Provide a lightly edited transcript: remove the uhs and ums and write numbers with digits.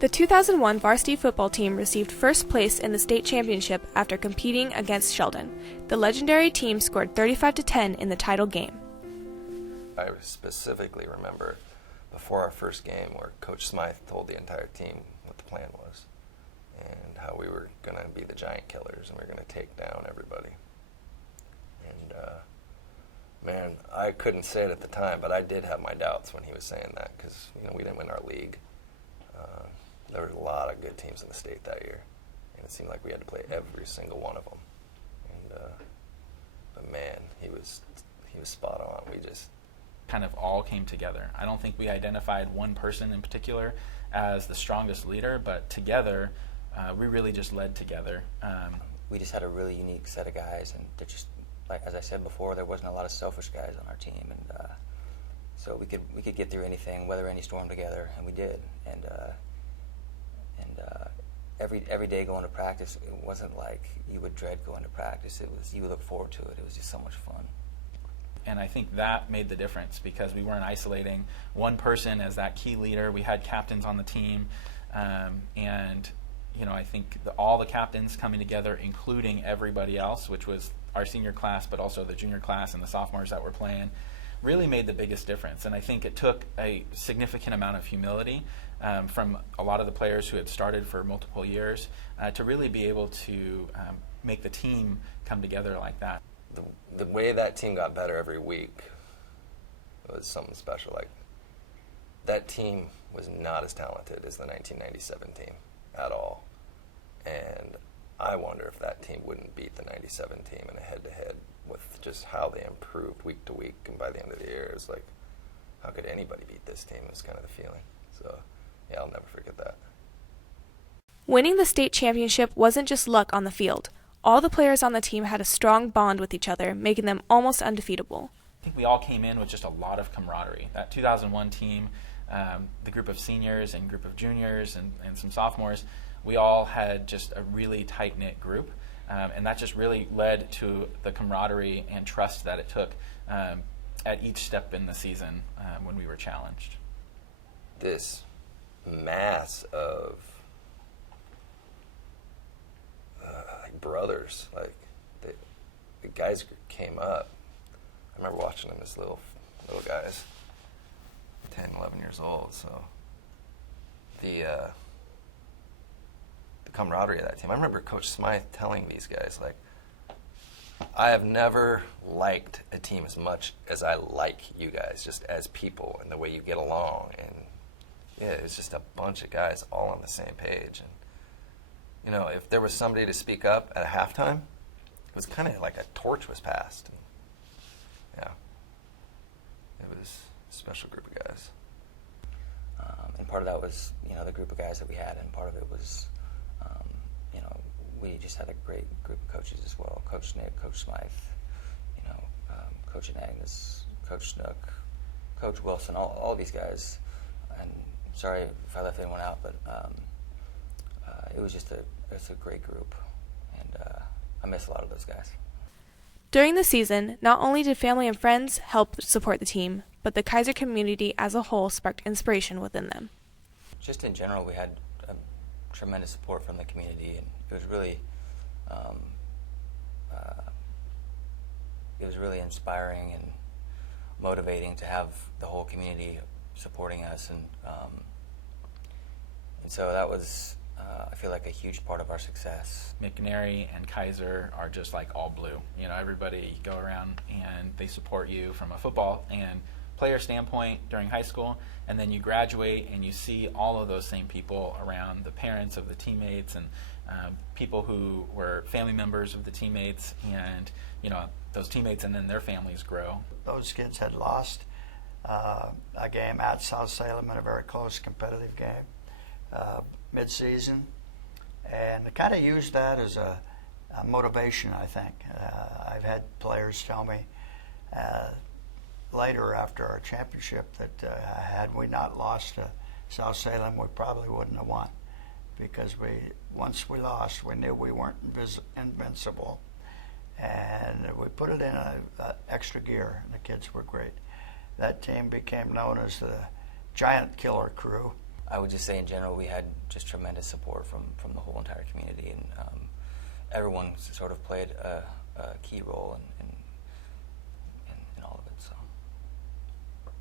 The 2001 varsity football team received first place in the state championship after competing against Sheldon. The legendary team scored 35-10 in the title game. I specifically remember before our first game where Coach Smythe told the entire team what the plan was and how we were going to be the giant killers and we were going to take down everybody. And man, I couldn't say it at the time, but I did have my doubts when he was saying that because we didn't win our league. There were a lot of good teams in the state that year, and it seemed like we had to play every single one of them. And but man, he was spot on. We just kind of all came together. I don't think we identified one person in particular as the strongest leader, but together we really just led together. We just had a really unique set of guys, and they're just, like as I said before, there wasn't a lot of selfish guys on our team, and so we could get through anything, weather any storm together, and we did. And every day going to practice, it wasn't like you would dread going to practice. It was you would look forward to it. It was just so much fun. And I think that made the difference because we weren't isolating one person as that key leader. We had captains on the team, and I think all the captains coming together, including everybody else, which was our senior class, but also the junior class and the sophomores that were playing, really made the biggest difference. And I think it took a significant amount of humility from a lot of the players who had started for multiple years to really be able to make the team come together like that. The way that team got better every week was something special. Like, that team was not as talented as the 1997 team at all. And I wonder if that team wouldn't beat the 97 team in a head-to-head with just how they improved week to week. And by the end of the year, it was like, how could anybody beat this team? Was kind of the feeling. So, yeah, I'll never forget that. Winning the state championship wasn't just luck on the field. All the players on the team had a strong bond with each other, making them almost undefeatable. I think we all came in with just a lot of camaraderie. That 2001 team, the group of seniors and group of juniors and some sophomores, we all had just a really tight-knit group, and that just really led to the camaraderie and trust that it took at each step in the season when we were challenged. This mass of brothers, like the guys came up. I remember watching them as little guys, 10, 11 years old. So the camaraderie of that team. I remember Coach Smythe telling these guys, like, I have never liked a team as much as I like you guys, just as people and the way you get along. And yeah, it's just a bunch of guys all on the same page. And if there was somebody to speak up at a halftime, it was kind of like a torch was passed. And, yeah, it was a special group of guys. And part of that was, the group of guys that we had, and part of it was, we just had a great group of coaches as well. Coach Nick, Coach Smythe, Coach Agnes, Coach Snook, Coach Wilson, all these guys. And sorry if I left anyone out, but it was just a great group, and I miss a lot of those guys. During the season, not only did family and friends help support the team, but the Kaiser community as a whole sparked inspiration within them. Just in general, we had tremendous support from the community, and it was really inspiring and motivating to have the whole community supporting us, and so that was, I feel like, a huge part of our success. McNary and Kaiser are just like all blue. Everybody go around and they support you from a football and player standpoint during high school, and then you graduate and you see all of those same people around, the parents of the teammates and people who were family members of the teammates, and those teammates and then their families grow. Those kids had lost a game at South Salem in a very close competitive game mid-season, and I kind of used that as a motivation, I think. I've had players tell me later after our championship that had we not lost to South Salem, we probably wouldn't have won, because once we lost, we knew we weren't invincible, and we put it in a extra gear, and the kids were great. That team became known as the Giant Killer Crew. I would just say in general we had just tremendous support from the whole entire community, and everyone sort of played a key role in